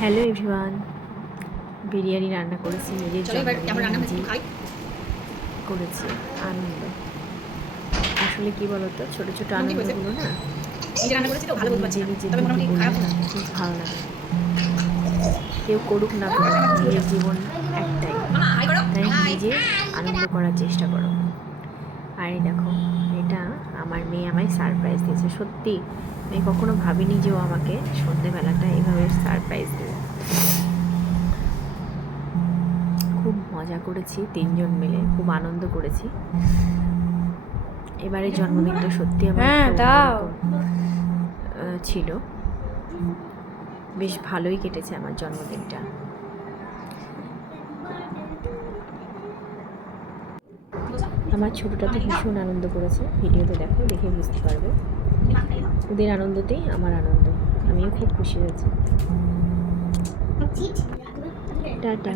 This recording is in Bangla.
হ্যালো এভরিওয়ান, বিরিয়ানি রান্না করেছি নিজের জন্মদিনে নিজেই করেছি। আনন্দ আসলে কি বলতো, ছোট ছোট আনন্দগুলো না নিজে নিজে থেকে করলে না বেশ ভালো লাগে। কেউ করুক না করুক, নিজের জীবন একটাই, তাই নিজে আনন্দ করার চেষ্টা করো। আর এই দেখো, এটা আমার মেয়ে আমায় সারপ্রাইজ দিয়েছে। সত্যি আমি কখনো ভাবিনি যে ও আমাকে সন্ধেবেলাটা এইভাবে সারপ্রাইজ দেবে। খুব মজা করেছি, তিনজন মিলে খুব আনন্দ করেছি। এবারের জন্মদিনটা সত্যি আমার ছিল, বেশ ভালোই কেটেছে আমার জন্মদিনটা। আমার ছোটোটা তো ভীষণ আনন্দ করেছে, ভিডিওতে দেখো, দেখে বুঝতে পারবে। ওদের আনন্দতেই আমার আনন্দ, আমিও খুব খুশি হয়েছি। টাটা।